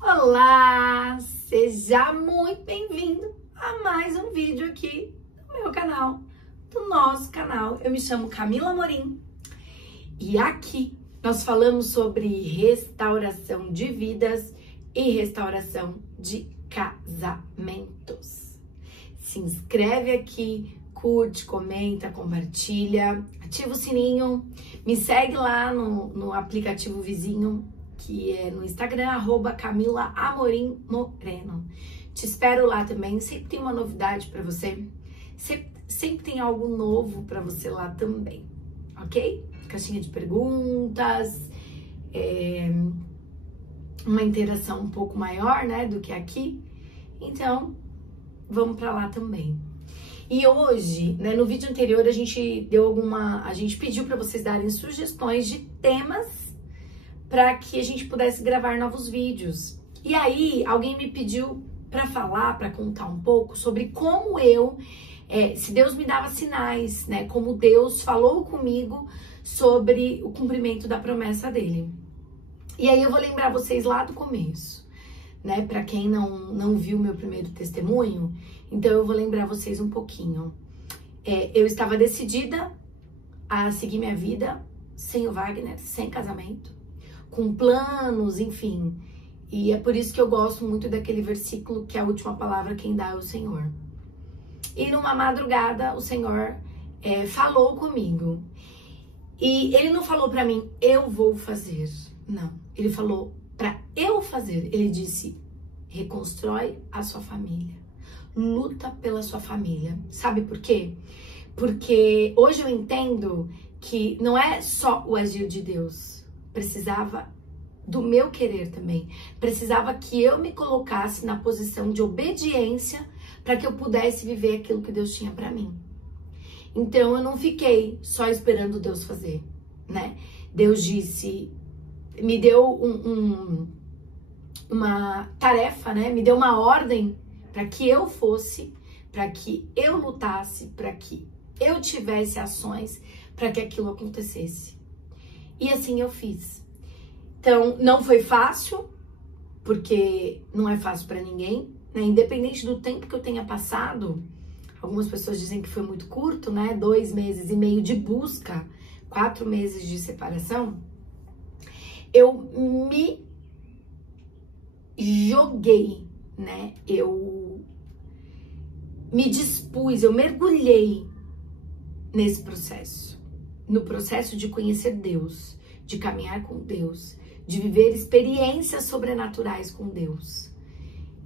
Olá, seja muito bem-vindo a mais um vídeo aqui do meu canal, do nosso canal. Eu me chamo Camila Amorim e aqui nós falamos sobre restauração de vidas e restauração de casamentos. Se inscreve aqui, curte, comenta, compartilha, ativa o sininho, me segue lá no aplicativo vizinho, que é no Instagram, @CamilaAmorimMoreno. Te espero lá também, sempre tem uma novidade pra você, sempre tem algo novo pra você lá também, ok? Caixinha de perguntas, uma interação um pouco maior, né, do que aqui, então vamos pra lá também. E hoje, né, no vídeo anterior a gente pediu pra vocês darem sugestões de temas para que a gente pudesse gravar novos vídeos. E aí, alguém me pediu para falar, para contar um pouco sobre como se Deus me dava sinais, né? Como Deus falou comigo sobre o cumprimento da promessa dele. E aí eu vou lembrar vocês lá do começo, né? Para quem não viu meu primeiro testemunho, então eu vou lembrar vocês um pouquinho. Eu estava decidida a seguir minha vida sem o Wagner, sem casamento, com planos, enfim. E é por isso que eu gosto muito daquele versículo que a última palavra quem dá é o Senhor. E numa madrugada o Senhor falou comigo. E ele não falou pra mim, eu vou fazer. Não, ele falou pra eu fazer. Ele disse, reconstrói a sua família. Luta pela sua família. Sabe por quê? Porque hoje eu entendo que não é só o agir de Deus. Precisava do meu querer também. Precisava que eu me colocasse na posição de obediência para que eu pudesse viver aquilo que Deus tinha para mim. Então eu não fiquei só esperando Deus fazer, né? Deus disse, me deu uma tarefa, né? Me deu uma ordem para que eu fosse, para que eu lutasse, para que eu tivesse ações para que aquilo acontecesse. E assim eu fiz. Então, não foi fácil, porque não é fácil para ninguém, né? Independente do tempo que eu tenha passado, algumas pessoas dizem que foi muito curto, né? 2 meses e meio de busca, 4 meses de separação. Eu me joguei, né? Eu me dispus, eu mergulhei nesse processo. No processo de conhecer Deus, de caminhar com Deus, de viver experiências sobrenaturais com Deus.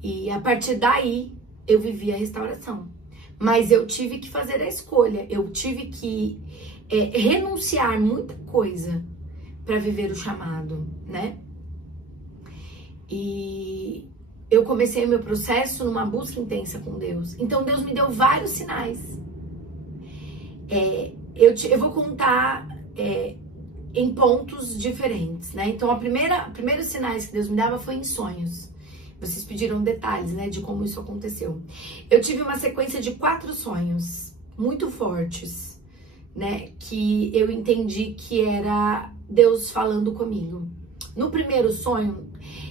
E a partir daí, eu vivi a restauração. Mas eu tive que fazer a escolha, eu tive que renunciar muita coisa para viver o chamado, né? E eu comecei o meu processo numa busca intensa com Deus. Então Deus me deu vários sinais. Eu vou contar em pontos diferentes, né? Então, primeiros sinais que Deus me dava foi em sonhos. Vocês pediram detalhes, né, de como isso aconteceu. Eu tive uma sequência de 4 sonhos muito fortes, né? Que eu entendi que era Deus falando comigo. No primeiro sonho,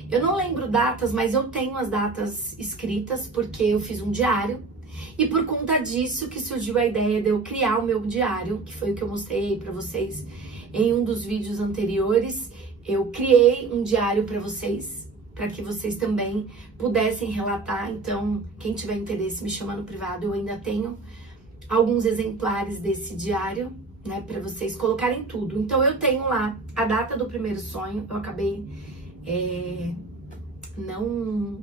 eu não lembro datas, mas eu tenho as datas escritas porque eu fiz um diário. E por conta disso que surgiu a ideia de eu criar o meu diário, que foi o que eu mostrei pra vocês em um dos vídeos anteriores. Eu criei um diário pra vocês, para que vocês também pudessem relatar. Então, quem tiver interesse, me chama no privado. Eu ainda tenho alguns exemplares desse diário, né, pra vocês colocarem tudo. Então, eu tenho lá a data do primeiro sonho. Eu acabei não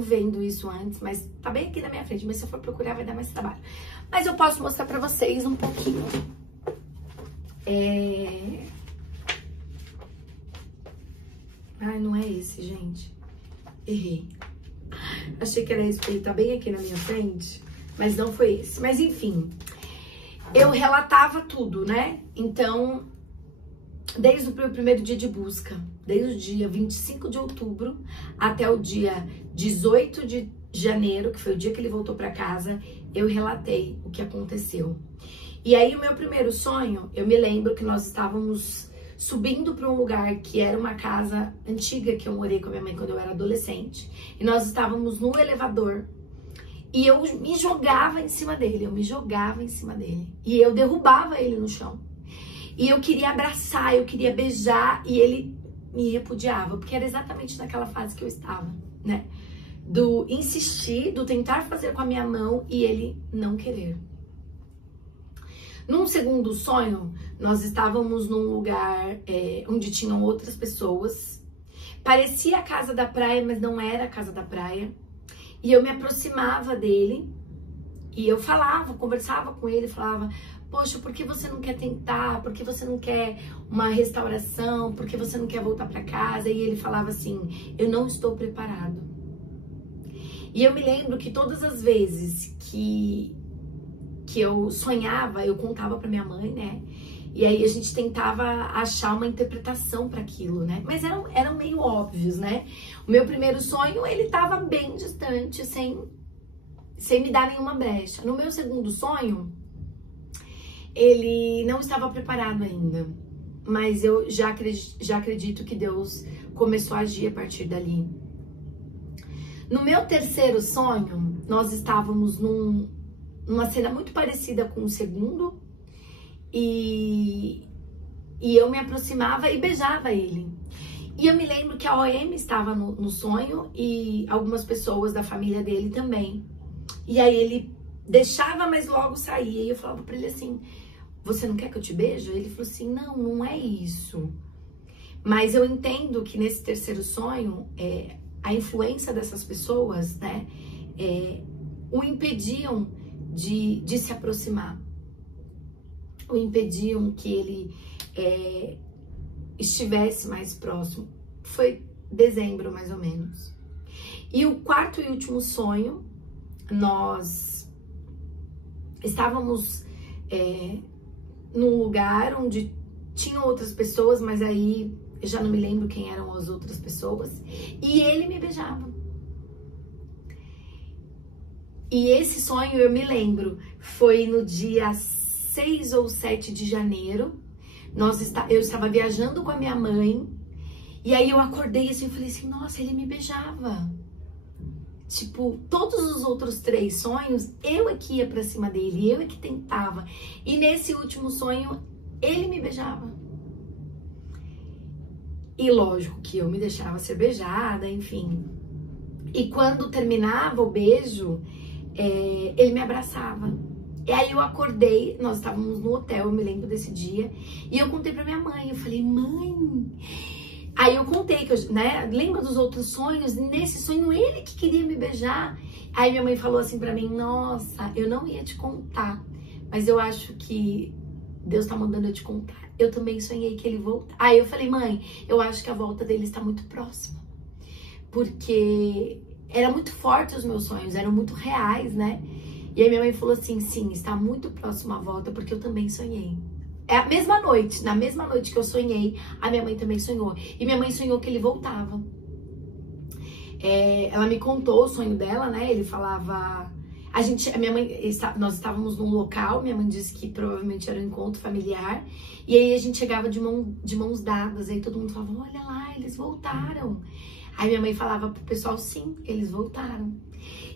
vendo isso antes, mas tá bem aqui na minha frente, mas se eu for procurar vai dar mais trabalho. Mas eu posso mostrar pra vocês um pouquinho. Ai, não é esse, gente. Errei. Achei que era esse, porque ele tá bem aqui na minha frente, mas não foi esse. Mas enfim, eu relatava tudo, né? Então, desde o meu primeiro dia de busca, desde o dia 25 de outubro até o dia 18 de janeiro, que foi o dia que ele voltou para casa, eu relatei o que aconteceu. E aí, o meu primeiro sonho, eu me lembro que nós estávamos subindo para um lugar que era uma casa antiga que eu morei com a minha mãe quando eu era adolescente. E nós estávamos no elevador. E eu me jogava em cima dele, E eu derrubava ele no chão. E eu queria abraçar, eu queria beijar, e ele me repudiava, porque era exatamente naquela fase que eu estava, né? Do insistir, do tentar fazer com a minha mão e ele não querer. Num segundo sonho, nós estávamos num lugar onde tinham outras pessoas. Parecia a casa da praia, mas não era a casa da praia. E eu me aproximava dele e eu conversava com ele, falava: poxa, por que você não quer tentar? Por que você não quer uma restauração? Por que você não quer voltar para casa? E ele falava assim: eu não estou preparado. E eu me lembro que todas as vezes que eu sonhava, eu contava para minha mãe, né? E aí a gente tentava achar uma interpretação para aquilo, né? Mas eram meio óbvios, né? O meu primeiro sonho, ele estava bem distante, sem me dar nenhuma brecha. No meu segundo sonho, ele não estava preparado ainda. Mas eu já acredito que Deus começou a agir a partir dali. No meu terceiro sonho, nós estávamos numa cena muito parecida com o segundo, e eu me aproximava e beijava ele. E eu me lembro que a OM estava no sonho e algumas pessoas da família dele também. E aí ele deixava, mas logo saía. E eu falava pra ele assim: você não quer que eu te beije? Ele falou assim: não é isso. Mas eu entendo que nesse terceiro sonho, a influência dessas pessoas, né, o impediam de se aproximar, o impediam que ele estivesse mais próximo. Foi dezembro, mais ou menos. E o quarto e último sonho, nós estávamos num lugar onde tinham outras pessoas, mas aí eu já não me lembro quem eram as outras pessoas, e ele me beijava. E esse sonho, eu me lembro, foi no dia 6 ou 7 de janeiro. Eu estava viajando com a minha mãe, e aí eu acordei assim e falei assim: nossa, ele me beijava. Tipo, todos os outros 3 sonhos, eu é que ia pra cima dele, eu é que tentava. E nesse último sonho, ele me beijava. E lógico que eu me deixava ser beijada, enfim. E quando terminava o beijo, ele me abraçava. E aí eu acordei, nós estávamos no hotel, eu me lembro desse dia, e eu contei pra minha mãe, eu falei: mãe... Aí eu contei que eu, né, lembra dos outros sonhos? Nesse sonho ele que queria me beijar. Aí minha mãe falou assim pra mim: nossa, eu não ia te contar, mas eu acho que Deus tá mandando eu te contar. Eu também sonhei que ele volta. Aí eu falei: mãe, eu acho que a volta dele está muito próxima. Porque era muito forte os meus sonhos, eram muito reais, né? E aí minha mãe falou assim: sim, está muito próximo a volta, porque eu também sonhei. É a mesma noite, na mesma noite que eu sonhei, a minha mãe também sonhou. E minha mãe sonhou que ele voltava. Ela me contou o sonho dela, né? Ele falava... nós estávamos num local, minha mãe disse que provavelmente era um encontro familiar. E aí a gente chegava de mãos dadas, aí todo mundo falava: olha lá, eles voltaram. Aí minha mãe falava pro pessoal: sim, eles voltaram.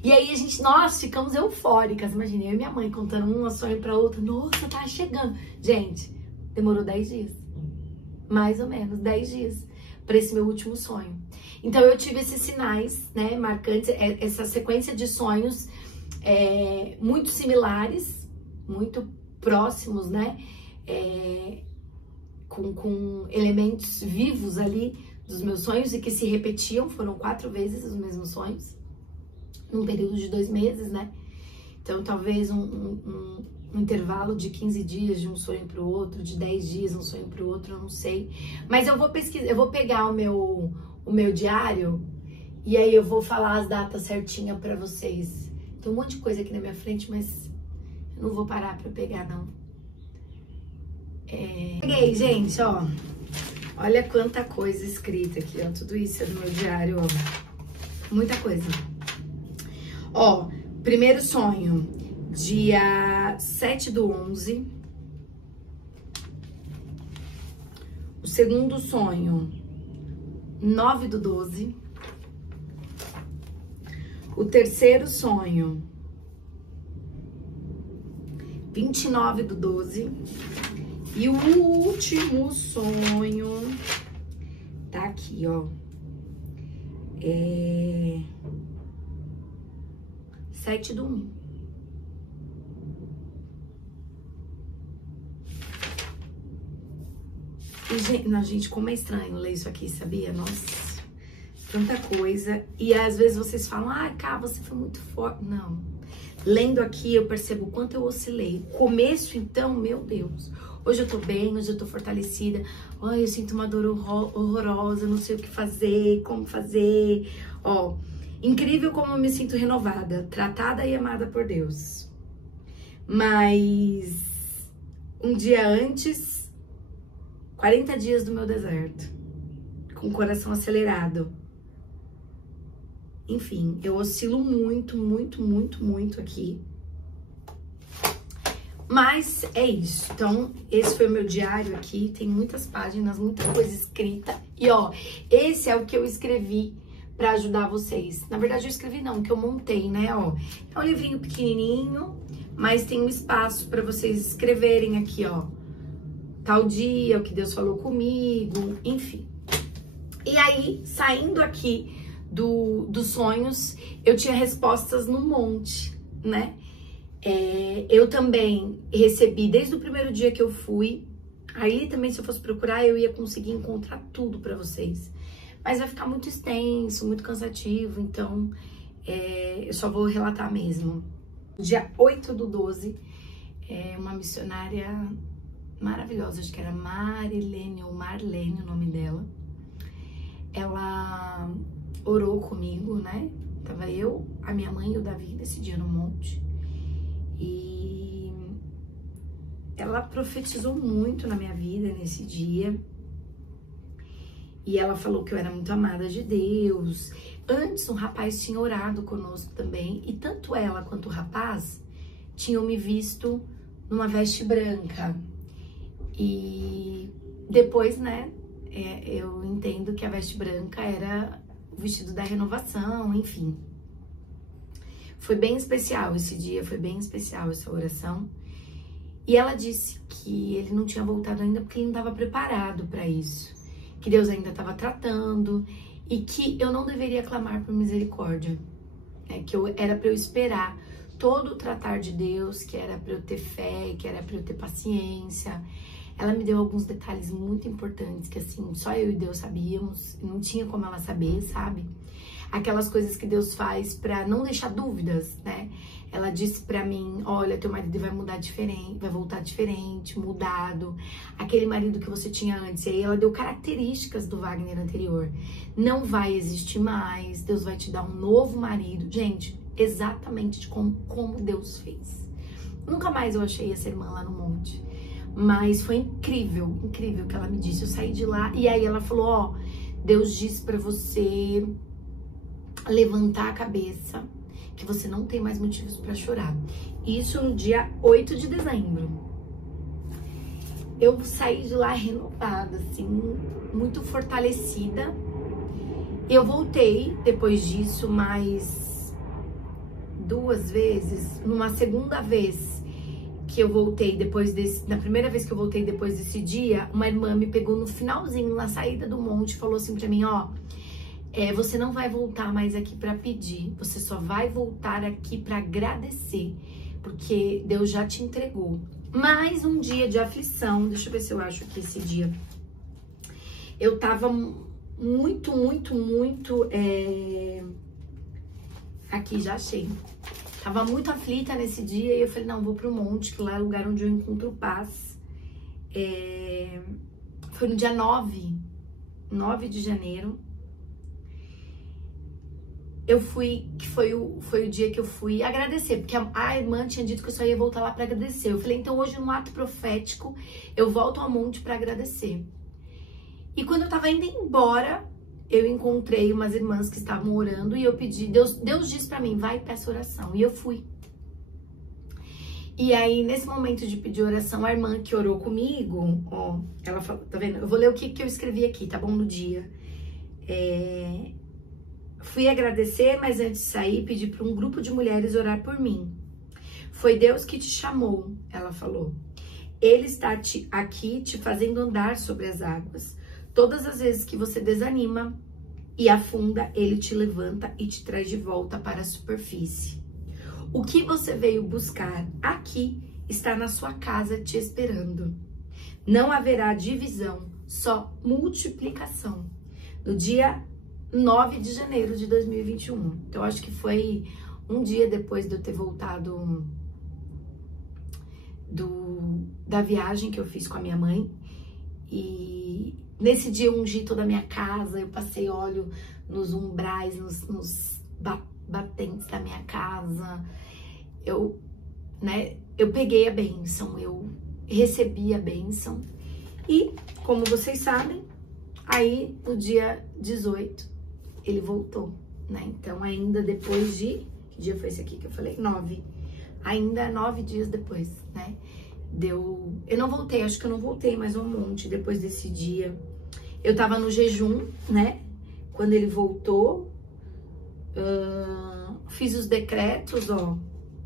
E aí nós ficamos eufóricas, imagina, eu e minha mãe contando um sonho pra outra: nossa, tá chegando. Gente, demorou 10 dias, mais ou menos 10 dias, pra esse meu último sonho. Então eu tive esses sinais, né, marcantes, essa sequência de sonhos muito similares, muito próximos, né, com elementos vivos ali dos meus sonhos e que se repetiam. Foram 4 vezes os mesmos sonhos, num período de 2 meses, né? Então, talvez um intervalo de 15 dias de um sonho para o outro, de 10 dias um sonho para o outro, eu não sei. Mas eu vou pesquisar, eu vou pegar o meu diário e aí eu vou falar as datas certinhas para vocês. Tem um monte de coisa aqui na minha frente, mas eu não vou parar para pegar, não. Peguei, gente, ó. Olha quanta coisa escrita aqui, ó. Tudo isso é do meu diário, ó. Muita coisa. Ó, primeiro sonho, dia 7/11. segundo sonho, 9/12. O terceiro sonho, 29/12. E o último sonho tá aqui, ó. 7/1. E, gente, como é estranho ler isso aqui, sabia? Nossa, tanta coisa. E às vezes vocês falam, Cá, você foi muito forte. Não. Lendo aqui, eu percebo o quanto eu oscilei. O começo, então, meu Deus. Hoje eu tô bem, hoje eu tô fortalecida. Ai, eu sinto uma dor horrorosa, não sei o que fazer, como fazer. Ó, incrível como eu me sinto renovada, tratada e amada por Deus. Mas um dia antes, 40 dias do meu deserto, com o coração acelerado. Enfim, eu oscilo muito, muito, muito, muito aqui. Mas é isso. Então, esse foi o meu diário aqui. Tem muitas páginas, muita coisa escrita. E, ó, esse é o que eu escrevi pra ajudar vocês. Na verdade, eu escrevi não, que eu montei, né, ó. É um livrinho pequenininho, mas tem um espaço pra vocês escreverem aqui, ó. Tal dia, o que Deus falou comigo, enfim. E aí, saindo aqui dos sonhos, eu tinha respostas no monte, né? Eu também recebi, desde o primeiro dia que eu fui, aí também se eu fosse procurar, eu ia conseguir encontrar tudo pra vocês. Mas vai ficar muito extenso, muito cansativo, então eu só vou relatar mesmo. Dia 8/12, uma missionária maravilhosa, acho que era Marilene ou Marlene o nome dela. Ela orou comigo, né? Tava eu, a minha mãe e o Davi nesse dia no monte. E ela profetizou muito na minha vida nesse dia. E ela falou que eu era muito amada de Deus. Antes, um rapaz tinha orado conosco também. E tanto ela quanto o rapaz tinham me visto numa veste branca. E depois, né, eu entendo que a veste branca era o vestido da renovação, enfim. Foi bem especial esse dia, foi bem especial essa oração. E ela disse que ele não tinha voltado ainda porque ele não estava preparado para isso. Que Deus ainda estava tratando e que eu não deveria clamar por misericórdia. Que era para eu esperar todo o tratar de Deus, que era para eu ter fé, que era para eu ter paciência. Ela me deu alguns detalhes muito importantes que, assim, só eu e Deus sabíamos. Não tinha como ela saber, sabe? Aquelas coisas que Deus faz pra não deixar dúvidas, né? Ela disse pra mim, olha, teu marido vai mudar diferente, vai voltar diferente, mudado. Aquele marido que você tinha antes. E aí ela deu características do Wagner anterior. Não vai existir mais, Deus vai te dar um novo marido. Gente, exatamente de como Deus fez. Nunca mais eu achei essa irmã lá no monte. Mas foi incrível, incrível o que ela me disse. Eu saí de lá e aí ela falou, ó, Deus disse pra você levantar a cabeça, que você não tem mais motivos pra chorar. Isso no dia 8 de dezembro. Eu saí de lá renovada, assim, muito fortalecida. Eu voltei depois disso mais 2 vezes. Numa segunda vez que eu voltei depois na primeira vez que eu voltei depois desse dia, uma irmã me pegou no finalzinho, na saída do monte, e falou assim pra mim, ó, você não vai voltar mais aqui pra pedir, você só vai voltar aqui pra agradecer, porque Deus já te entregou. Mais um dia de aflição, deixa eu ver se eu acho que esse dia eu tava muito, aqui, já achei. Tava muito aflita nesse dia e eu falei, não, vou pro monte, que lá é o lugar onde eu encontro paz. Foi no dia 9 de janeiro. Eu fui, que foi o dia que eu fui agradecer, porque a irmã tinha dito que eu só ia voltar lá pra agradecer. Eu falei, então hoje no ato profético, eu volto ao monte pra agradecer. E quando eu tava indo embora, eu encontrei umas irmãs que estavam orando e eu pedi, Deus disse pra mim, vai e peça oração. E eu fui. E aí, nesse momento de pedir oração, a irmã que orou comigo, ó, ela falou, tá vendo? Eu vou ler o que eu escrevi aqui, tá bom? No dia. Fui agradecer, mas antes de sair, pedi para um grupo de mulheres orar por mim. Foi Deus que te chamou, ela falou. Ele está aqui te fazendo andar sobre as águas. Todas as vezes que você desanima e afunda, ele te levanta e te traz de volta para a superfície. O que você veio buscar aqui está na sua casa te esperando. Não haverá divisão, só multiplicação. No dia 9 de janeiro de 2021. Então, acho que foi um dia depois de eu ter voltado da viagem que eu fiz com a minha mãe. E nesse dia eu ungi toda a minha casa, eu passei óleo nos umbrais, nos batentes da minha casa. Eu peguei a bênção, eu recebi a bênção. E, como vocês sabem, aí no dia 18 ele voltou, né? Então, ainda depois de... Que dia foi esse aqui que eu falei? 9. Ainda 9 dias depois, né? Eu não voltei, acho que eu não voltei mais um monte depois desse dia. Eu tava no jejum, né? Quando ele voltou, fiz os decretos, ó,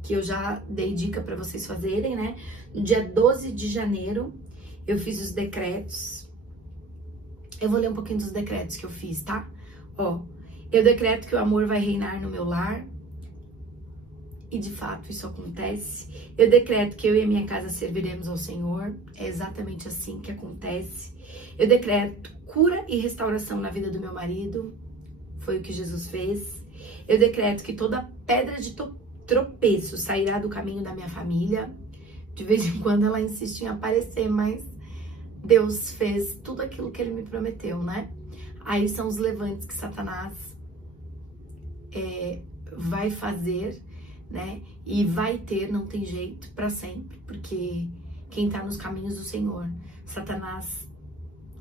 que eu já dei dica pra vocês fazerem, né? No dia 12 de janeiro, eu fiz os decretos. Eu vou ler um pouquinho dos decretos que eu fiz, tá? Ó, eu decreto que o amor vai reinar no meu lar. E de fato isso acontece. Eu decreto que eu e a minha casa serviremos ao Senhor. É exatamente assim que acontece. Eu decreto cura e restauração na vida do meu marido. Foi o que Jesus fez. Eu decreto que toda pedra de tropeço sairá do caminho da minha família. De vez em quando ela insiste em aparecer, mas Deus fez tudo aquilo que ele me prometeu, né? Aí são os levantes que Satanás vai fazer, né? E vai ter, não tem jeito, para sempre, porque quem tá nos caminhos do Senhor, Satanás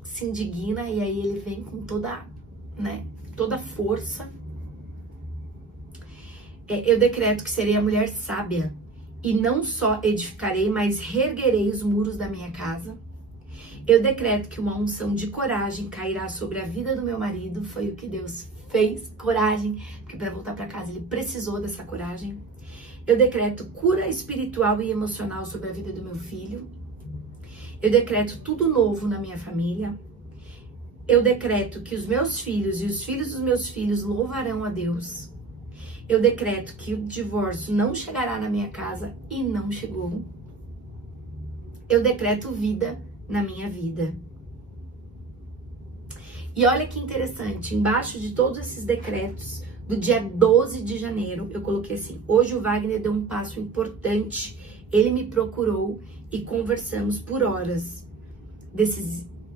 se indigna e aí ele vem com toda força. Eu decreto que serei a mulher sábia e não só edificarei, mas reerguerei os muros da minha casa. Eu decreto que uma unção de coragem cairá sobre a vida do meu marido. Foi o que Deus fez, coragem, porque para voltar para casa ele precisou dessa coragem. Eu decreto cura espiritual e emocional sobre a vida do meu filho. Eu decreto tudo novo na minha família. Eu decreto que os meus filhos e os filhos dos meus filhos louvarão a Deus. Eu decreto que o divórcio não chegará na minha casa e não chegou. Eu decreto vida na minha vida. E olha que interessante, embaixo de todos esses decretos, do dia 12 de janeiro, eu coloquei assim: hoje o Wagner deu um passo importante, ele me procurou e conversamos por horas.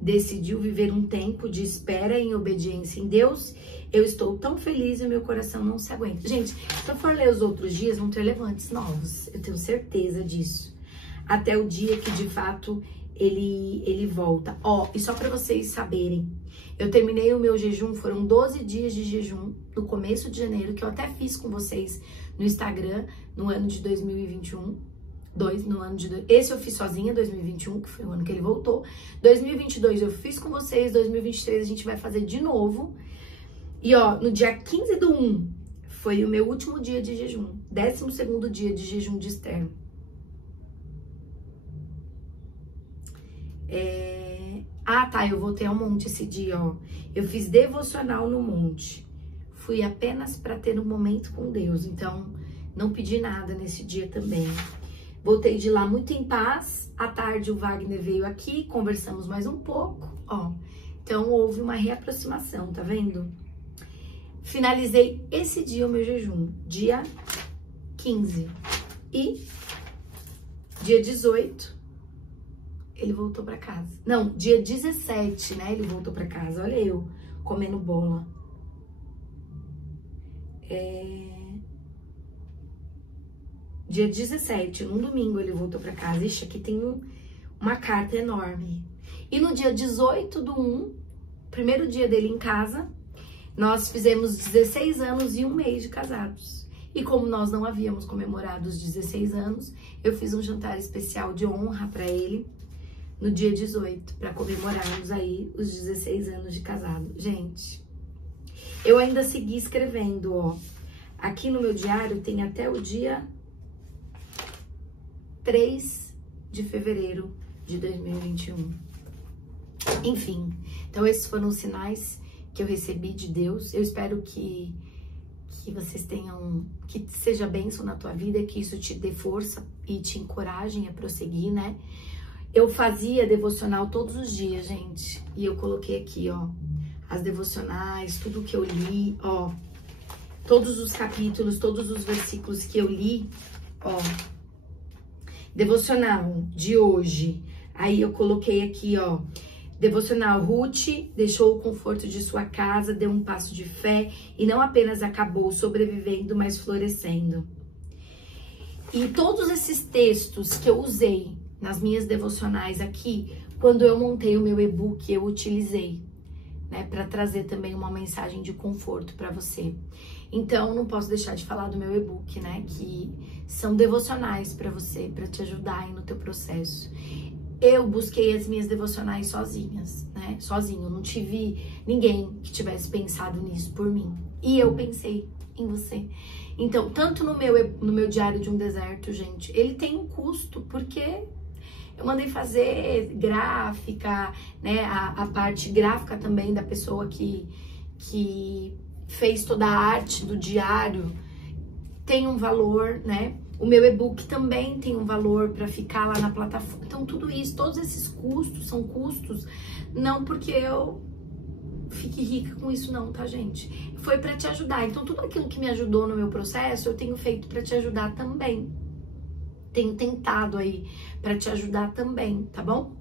Decidiu viver um tempo de espera em obediência em Deus. Eu estou tão feliz e o meu coração não se aguenta. Gente, se eu for ler os outros dias, vão ter levantes novos, eu tenho certeza disso. Até o dia que de fato ele volta. Ó, e só para vocês saberem, eu terminei o meu jejum, foram 12 dias de jejum no começo de janeiro, que eu até fiz com vocês no Instagram, no ano de 2021. Esse eu fiz sozinha, 2021, que foi o ano que ele voltou. 2022 eu fiz com vocês, 2023 a gente vai fazer de novo. E ó, no dia 15/1 foi o meu último dia de jejum, 12º dia de jejum de externo. Eu voltei ao monte esse dia, ó. Eu fiz devocional no monte. Fui apenas para ter um momento com Deus, então não pedi nada nesse dia também. Voltei de lá muito em paz. À tarde o Wagner veio aqui, conversamos mais um pouco, ó. Então houve uma reaproximação, tá vendo? Finalizei esse dia o meu jejum, dia 15. E dia 18 ele voltou pra casa. Não, dia 17, né? Ele voltou pra casa. Olha eu comendo bola. Dia 17, num domingo, ele voltou pra casa. Ixi, aqui tem uma carta enorme. E no dia 18/1, primeiro dia dele em casa, nós fizemos 16 anos e 1 mês de casados. E como nós não havíamos comemorado os 16 anos, eu fiz um jantar especial de honra para ele no dia 18, para comemorarmos aí os 16 anos de casado. Gente, eu ainda segui escrevendo, ó. Aqui no meu diário tem até o dia 3 de fevereiro de 2021. Enfim, então esses foram os sinais que eu recebi de Deus. Eu espero que vocês tenham, que seja bênção na tua vida, que isso te dê força e te encorajem a prosseguir, né? Eu fazia devocional todos os dias, gente, e eu coloquei aqui, ó, as devocionais, tudo que eu li, ó, todos os capítulos, todos os versículos que eu li, ó, devocional de hoje, aí eu coloquei aqui, ó, devocional, Ruth deixou o conforto de sua casa, deu um passo de fé e não apenas acabou sobrevivendo, mas florescendo. E todos esses textos que eu usei nas minhas devocionais aqui, quando eu montei o meu e-book, eu utilizei, né, para trazer também uma mensagem de conforto para você. Então, não posso deixar de falar do meu e-book, né, que são devocionais para você, para te ajudar aí no teu processo. Eu busquei as minhas devocionais sozinhas, né? Sozinho, não tive ninguém que tivesse pensado nisso por mim. E eu pensei em você. Então, tanto no meu Diário de um Deserto, gente, ele tem um custo, porque eu mandei fazer gráfica, né? A parte gráfica também da pessoa que fez toda a arte do diário tem um valor, né? O meu e-book também tem um valor para ficar lá na plataforma. Então, tudo isso, todos esses custos são custos, não porque eu fique rica com isso não, tá, gente? Foi para te ajudar. Então, tudo aquilo que me ajudou no meu processo, eu tenho feito para te ajudar também. Tenho tentado aí para te ajudar também, tá bom?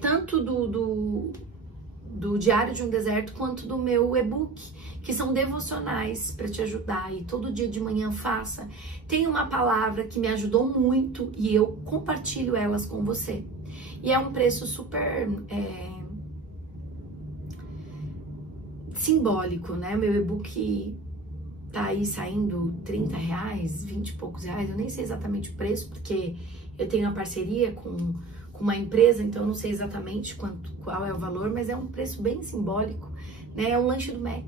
Tanto do Diário de um Deserto quanto do meu e-book, que são devocionais para te ajudar, e todo dia de manhã faça. Tem uma palavra que me ajudou muito e eu compartilho elas com você. E é um preço super simbólico, né? Meu e-book tá aí saindo R$30, 20 e poucos reais, eu nem sei exatamente o preço, porque eu tenho uma parceria com uma empresa, então eu não sei exatamente qual é o valor, mas é um preço bem simbólico, né? É um lanche do Mac,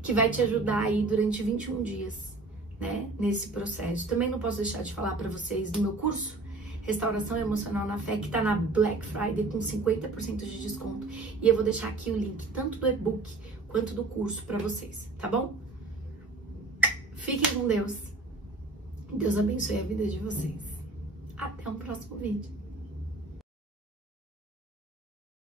que vai te ajudar aí durante 21 dias, né? Nesse processo. Também não posso deixar de falar para vocês do meu curso, Restauração Emocional na Fé, que tá na Black Friday com 50% de desconto. E eu vou deixar aqui o link, tanto do e-book quanto do curso para vocês, tá bom? Fiquem com Deus. Deus abençoe a vida de vocês. Até um próximo vídeo.